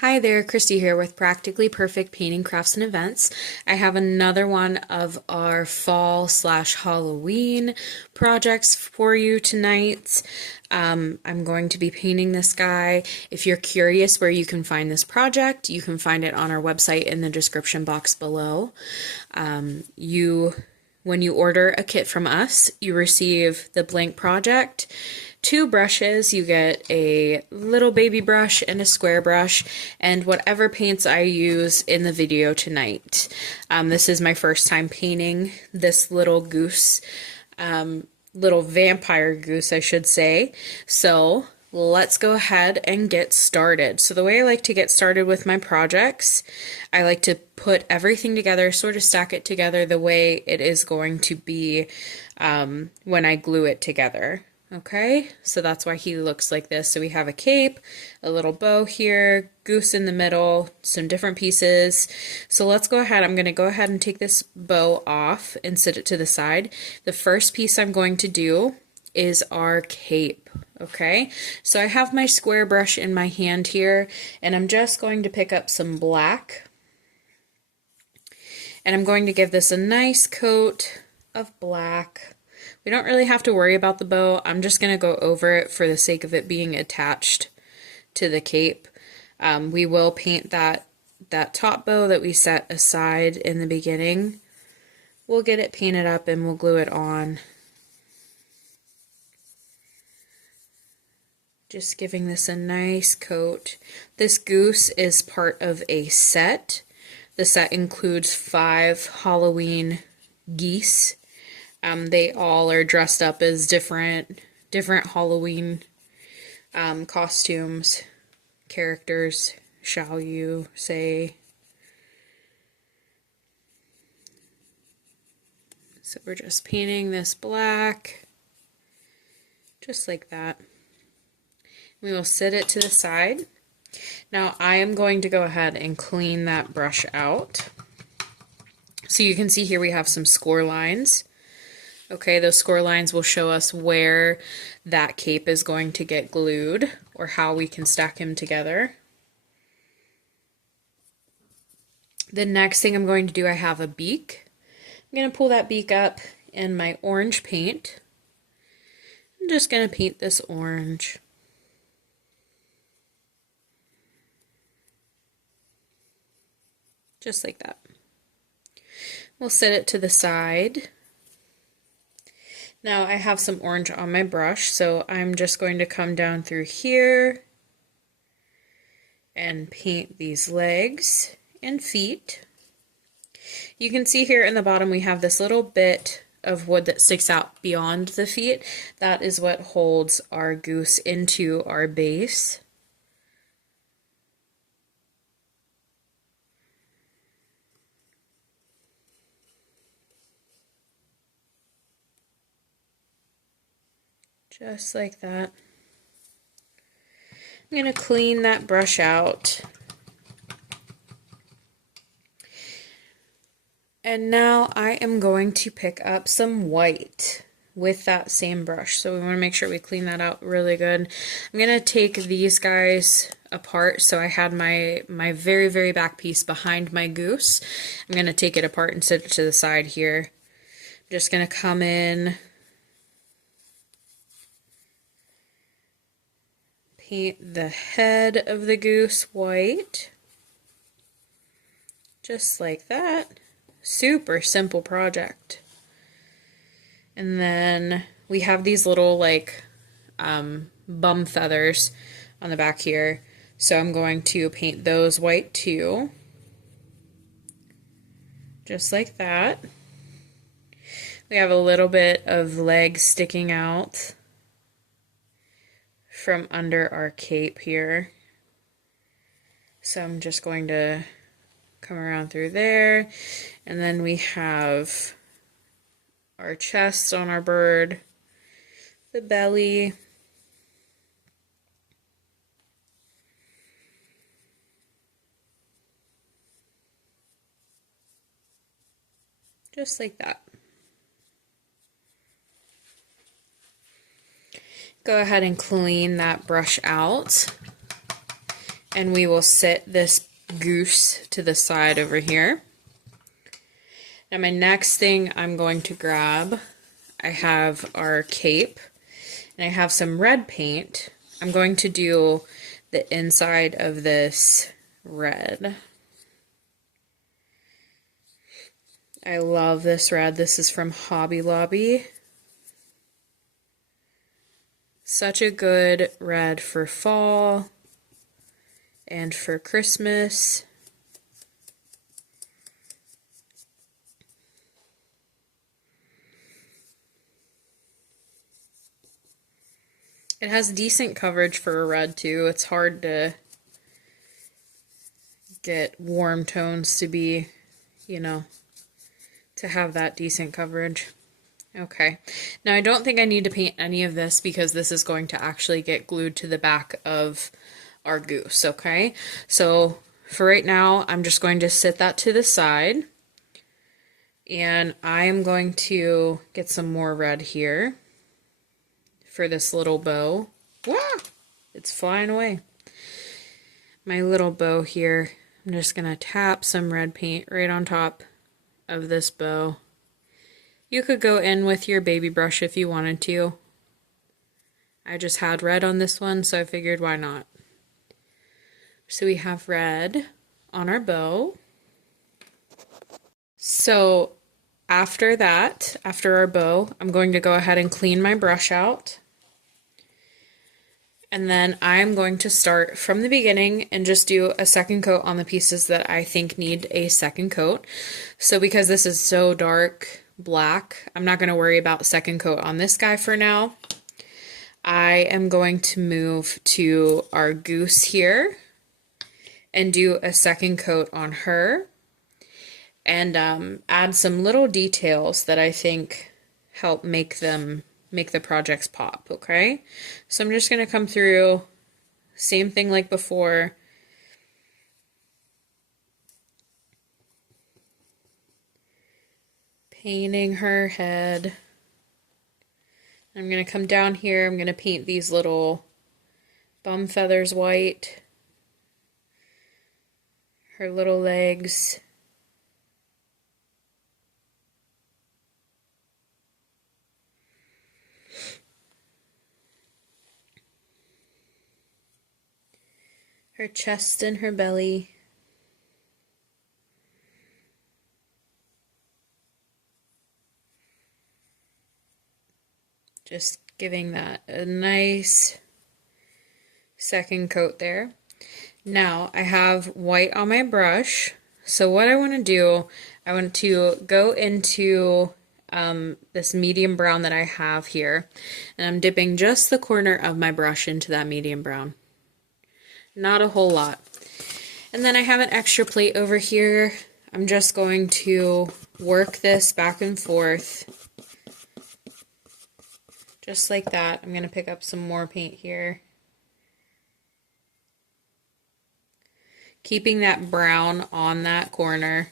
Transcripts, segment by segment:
Hi there, Christy here with Practically Perfect Painting Crafts and Events. I have another one of our fall/Halloween projects for you tonight. I'm going to be painting this guy. If you're curious where you can find this project, you can find it on our website in the description box below. When you order a kit from us, you receive the blank project, 2 brushes. You get a little baby brush and a square brush, and whatever paints I use in the video tonight. This is my first time painting this little goose, little vampire goose, I should say. So let's go ahead and get started. So the way I like to get started with my projects, I like to put everything together, sort of stack it together the way it is going to be when I glue it together. Okay, so that's why he looks like this. So we have a cape, a little bow here, goose in the middle, some different pieces. So let's go ahead. I'm going to go ahead and take this bow off and sit it to the side. The first piece I'm going to do is our cape. Okay, so I have my square brush in my hand here, and I'm just going to pick up some black, and I'm going to give this a nice coat of black. We don't really have to worry about the bow. I'm just going to go over it for the sake of it being attached to the cape. We will paint that top bow that we set aside in the beginning. We'll get it painted up and we'll glue it on. Just giving this a nice coat. This goose is part of a set. The set includes 5 Halloween geese. They all are dressed up as different Halloween costumes, characters, shall you say. So we're just painting this black, just like that. We will sit it to the side. Now I am going to go ahead and clean that brush out. So you can see here we have some score lines. Okay, those score lines will show us where that cape is going to get glued or how we can stack him together. The next thing I'm going to do, I have a beak. I'm going to pull that beak up in my orange paint. I'm just going to paint this orange. Just like that. We'll set it to the side. Now I have some orange on my brush, so I'm just going to come down through here and paint these legs and feet. You can see here in the bottom we have this little bit of wood that sticks out beyond the feet. That is what holds our goose into our base. Just like that. I'm going to clean that brush out. And now I am going to pick up some white with that same brush. So we want to make sure we clean that out really good. I'm going to take these guys apart. So I had my very, very back piece behind my goose. I'm going to take it apart and set it to the side here. I'm just going to come in, paint the head of the goose white, just like that. Super simple project. And then we have these little like bum feathers on the back here, so I'm going to paint those white too, just like that. We have a little bit of leg sticking out from under our cape here. So I'm just going to come around through there, and then we have our chest on our bird, the belly, just like that. Go ahead and clean that brush out. and we will sit this goose to the side over here. Now my next thing I'm going to grab, I have our cape, and I have some red paint. I'm going to do the inside of this red. I love this red. This is from Hobby Lobby. Such a good red for fall and for Christmas. It has decent coverage for a red too. It's hard to get warm tones to be, you know, to have that decent coverage. Okay, now I don't think I need to paint any of this because this is going to actually get glued to the back of our goose, okay? So for right now, I'm just going to sit that to the side, and I am going to get some more red here for this little bow. Wow, it's flying away. My little bow here, I'm just going to tap some red paint right on top of this bow. You could go in with your baby brush if you wanted to. I just had red on this one, so I figured why not. So we have red on our bow. So after that, after our bow, I'm going to go ahead and clean my brush out. And then I'm going to start from the beginning and just do a second coat on the pieces that I think need a second coat. So because this is so dark black, I'm not going to worry about second coat on this guy for now. I am going to move to our goose here and do a second coat on her and add some little details that I think help make the projects pop, okay? So I'm just going to come through, same thing like before. Painting her head. I'm going to come down here, I'm going to paint these little bum feathers white. Her little legs. Her chest and her belly. Just giving that a nice second coat there. Now I have white on my brush. So what I want to do, I want to go into this medium brown that I have here. And I'm dipping just the corner of my brush into that medium brown. Not a whole lot. And then I have an extra plate over here. I'm just going to work this back and forth. Just like that. I'm going to pick up some more paint here. Keeping that brown on that corner.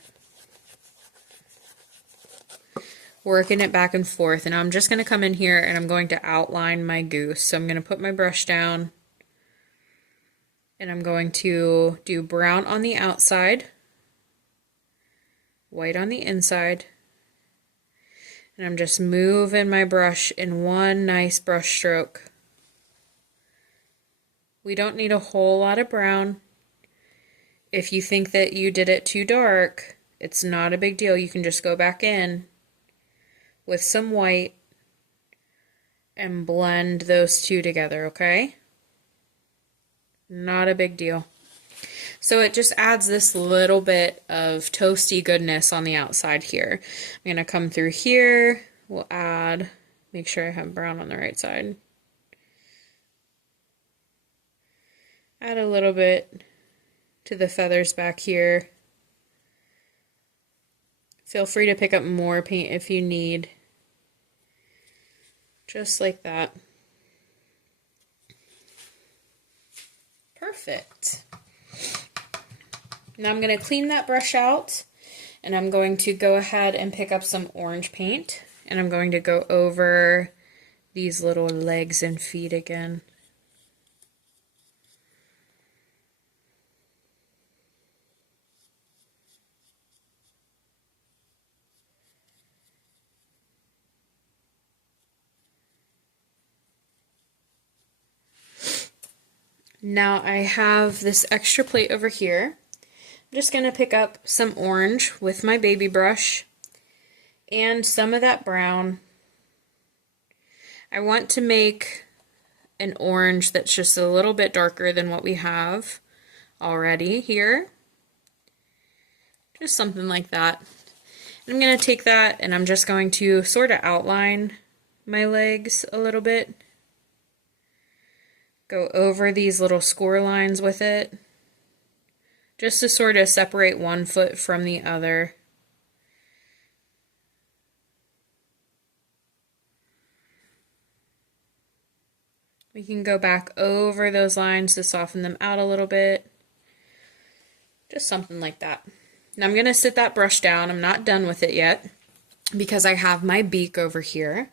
Working it back and forth. And I'm just going to come in here and I'm going to outline my goose. So I'm going to put my brush down. And I'm going to do brown on the outside, white on the inside, and I'm just moving my brush in one nice brush stroke. We don't need a whole lot of brown. If you think that you did it too dark, it's not a big deal. You can just go back in with some white and blend those two together, okay? Not a big deal. So it just adds this little bit of toasty goodness on the outside here. I'm going to come through here. We'll add, make sure I have brown on the right side. Add a little bit to the feathers back here. Feel free to pick up more paint if you need. Just like that. Perfect. Now I'm going to clean that brush out, and I'm going to go ahead and pick up some orange paint, and I'm going to go over these little legs and feet again. Now I have this extra plate over here. I'm just going to pick up some orange with my baby brush and some of that brown. I want to make an orange that's just a little bit darker than what we have already here. Just something like that. And I'm going to take that and I'm just going to sort of outline my legs a little bit. Go over these little score lines with it, just to sort of separate one foot from the other. We can go back over those lines to soften them out a little bit. Just something like that. Now I'm going to sit that brush down. I'm not done with it yet because I have my beak over here.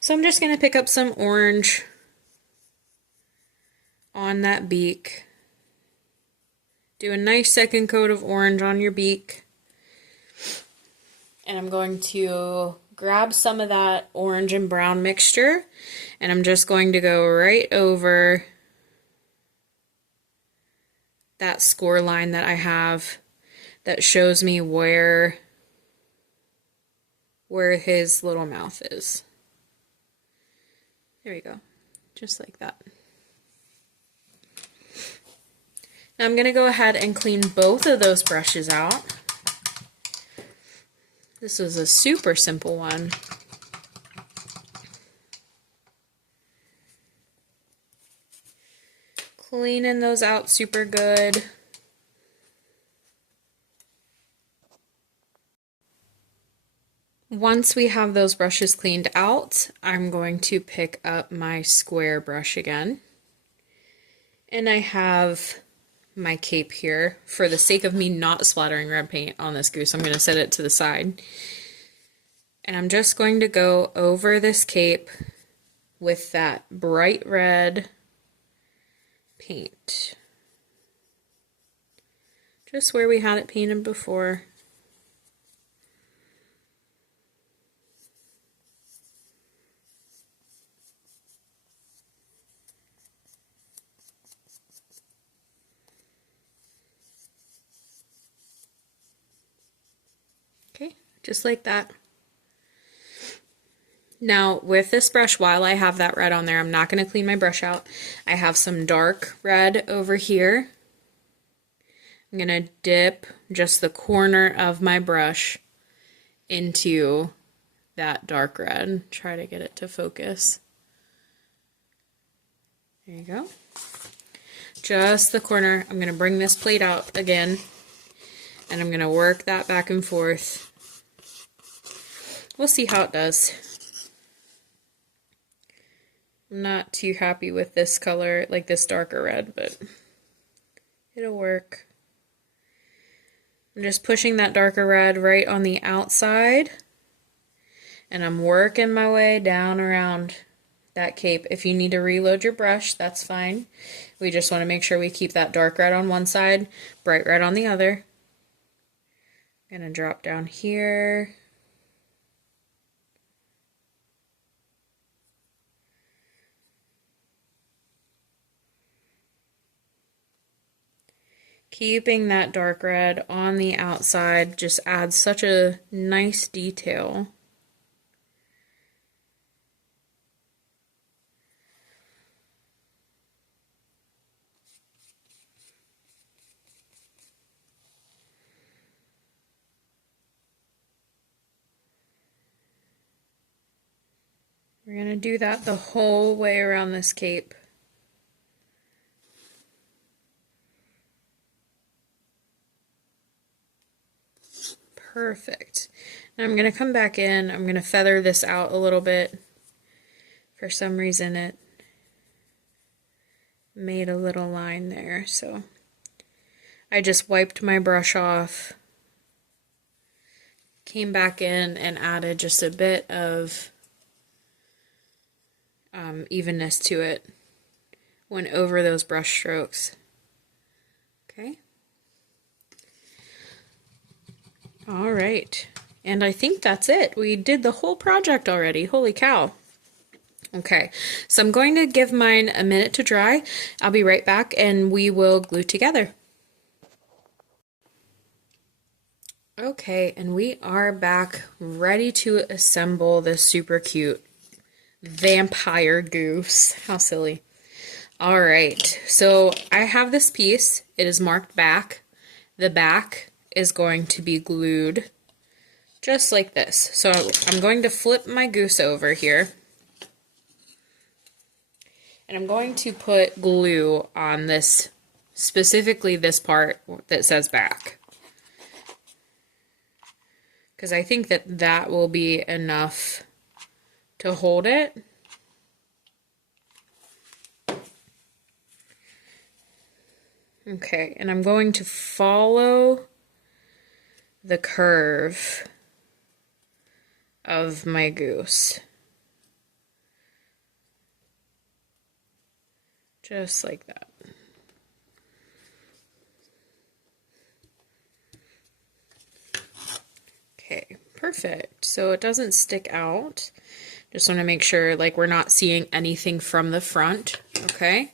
So I'm just going to pick up some orange on that beak. Do a nice second coat of orange on your beak. And I'm going to grab some of that orange and brown mixture and I'm just going to go right over that score line that I have that shows me where his little mouth is. There you go. Just like that. Now I'm going to go ahead and clean both of those brushes out. This was a super simple one. Cleaning those out super good. Once we have those brushes cleaned out, I'm going to pick up my square brush again. And I have my cape here. For the sake of me not splattering red paint on this goose, I'm going to set it to the side. And I'm just going to go over this cape with that bright red paint. Just where we had it painted before. Okay, just like that. Now with this brush, while I have that red on there, I'm not going to clean my brush out. I have some dark red over here. I'm going to dip just the corner of my brush into that dark red. Try to get it to focus. There you go. Just the corner. I'm going to bring this plate out again. And I'm going to work that back and forth. We'll see how it does. I'm not too happy with this color, like this darker red, but it'll work. I'm just pushing that darker red right on the outside. And I'm working my way down around that cape. If you need to reload your brush, that's fine. We just want to make sure we keep that dark red on one side, bright red on the other. I'm going to drop down here. Keeping that dark red on the outside just adds such a nice detail. We're going to do that the whole way around this cape. Perfect. Now I'm going to come back in. I'm going to feather this out a little bit. For some reason it made a little line there, so I just wiped my brush off, came back in and added just a bit of evenness to it. Went over those brush strokes. Okay. All right. And I think that's it. We did the whole project already. Holy cow. Okay, so I'm going to give mine a minute to dry. I'll be right back and we will glue together. Okay, and we are back ready to assemble this super cute vampire goose. How silly. All right, so I have this piece. It is marked back. The back is going to be glued just like this. So I'm going to flip my goose over here. And I'm going to put glue on this, specifically this part that says back. Because I think that that will be enough to hold it. Okay, and I'm going to follow the curve of my goose. Just like that. Okay, perfect. So it doesn't stick out. Just want to make sure like we're not seeing anything from the front, okay?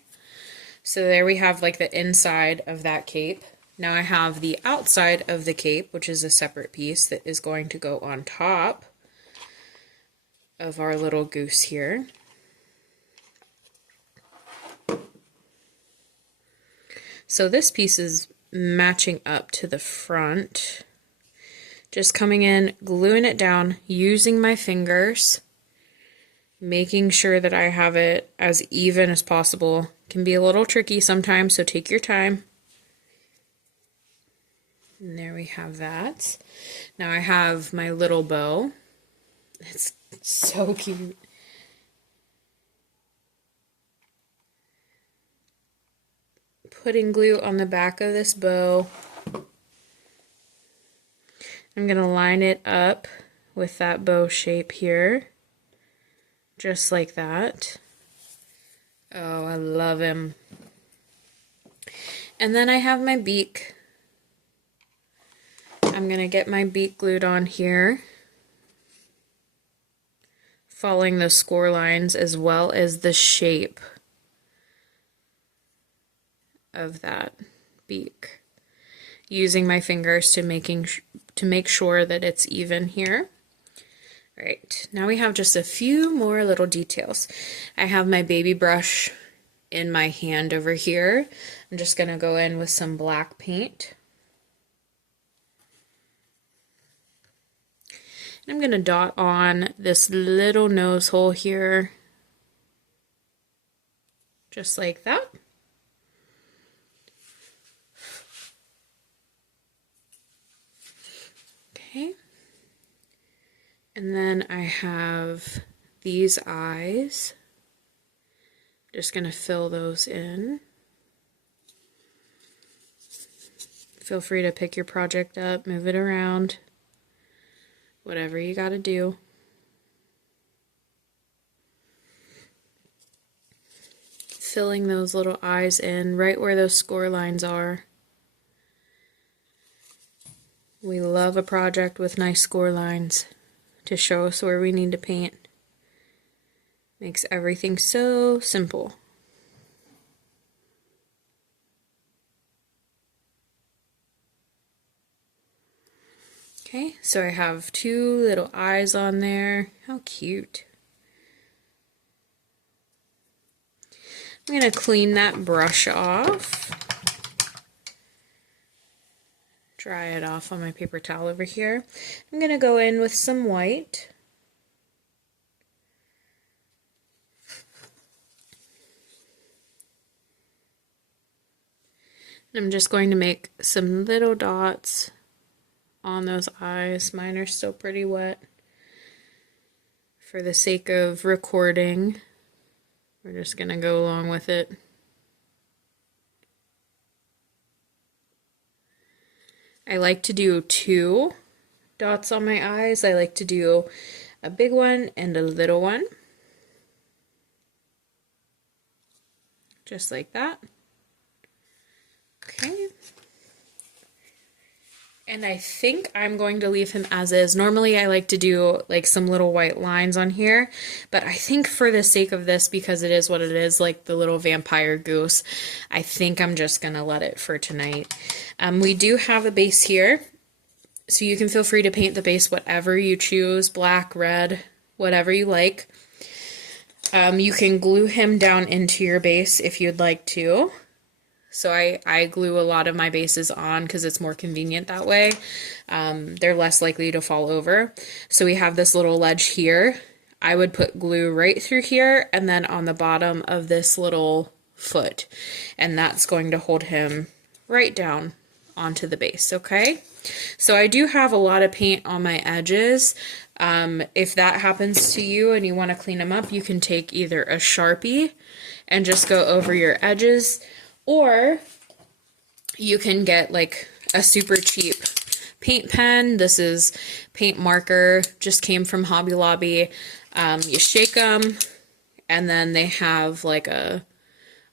So there we have like the inside of that cape. Now I have the outside of the cape, which is a separate piece that is going to go on top of our little goose here. So this piece is matching up to the front. Just coming in, gluing it down, using my fingers, making sure that I have it as even as possible. Can be a little tricky sometimes, so take your time. And there we have that. Now I have my little bow. It's so cute. Putting glue on the back of this bow. I'm going to line it up with that bow shape here. Just like that. Oh, I love him. And then I have my beak. I'm going to get my beak glued on here, following the score lines as well as the shape of that beak. Using my fingers to make sure that it's even here. All right, now we have just a few more little details. I have my baby brush in my hand over here. I'm just going to go in with some black paint. And I'm going to dot on this little nose hole here, just like that. Okay. And then I have these eyes. Just going to fill those in. Feel free to pick your project up, move it around, whatever you got to do. Filling those little eyes in right where those score lines are. We love a project with nice score lines to show us where we need to paint. Makes everything so simple. Okay, so I have two little eyes on there. How cute. I'm going to clean that brush off. Dry it off on my paper towel over here. I'm going to go in with some white. And I'm just going to make some little dots on those eyes. Mine are still pretty wet. For the sake of recording, we're just going to go along with it. I like to do 2 dots on my eyes. I like to do a big one and a little one. Just like that. Okay. And I think I'm going to leave him as is. Normally I like to do like some little white lines on here, but I think for the sake of this, because it is what it is, like the little vampire goose, I think I'm just gonna let it for tonight. We do have a base here, so you can feel free to paint the base whatever you choose, black, red, whatever you like. You can glue him down into your base if you'd like to. So I glue a lot of my bases on because it's more convenient that way. They're less likely to fall over. So we have this little ledge here. I would put glue right through here and then on the bottom of this little foot. And that's going to hold him right down onto the base, okay? So I do have a lot of paint on my edges. If that happens to you and you want to clean them up, you can take either a Sharpie and just go over your edges, or you can get like a super cheap paint pen. This is paint marker, just came from Hobby Lobby. You shake them and then they have like a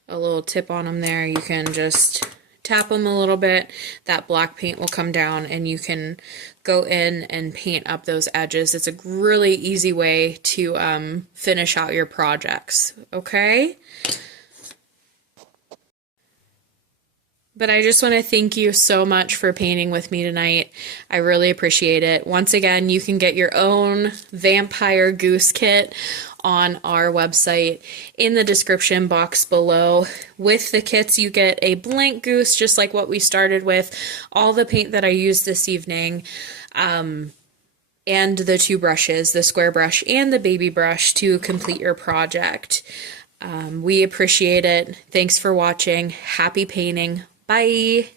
little tip on them there. You can just tap them a little bit. That black paint will come down and you can go in and paint up those edges. It's a really easy way to finish out your projects, okay? But I just want to thank you so much for painting with me tonight. I really appreciate it. Once again, you can get your own Vampire Goose kit on our website in the description box below. With the kits, you get a blank goose, just like what we started with, all the paint that I used this evening, and the two brushes, the square brush and the baby brush, to complete your project. We appreciate it. Thanks for watching. Happy painting. Bye.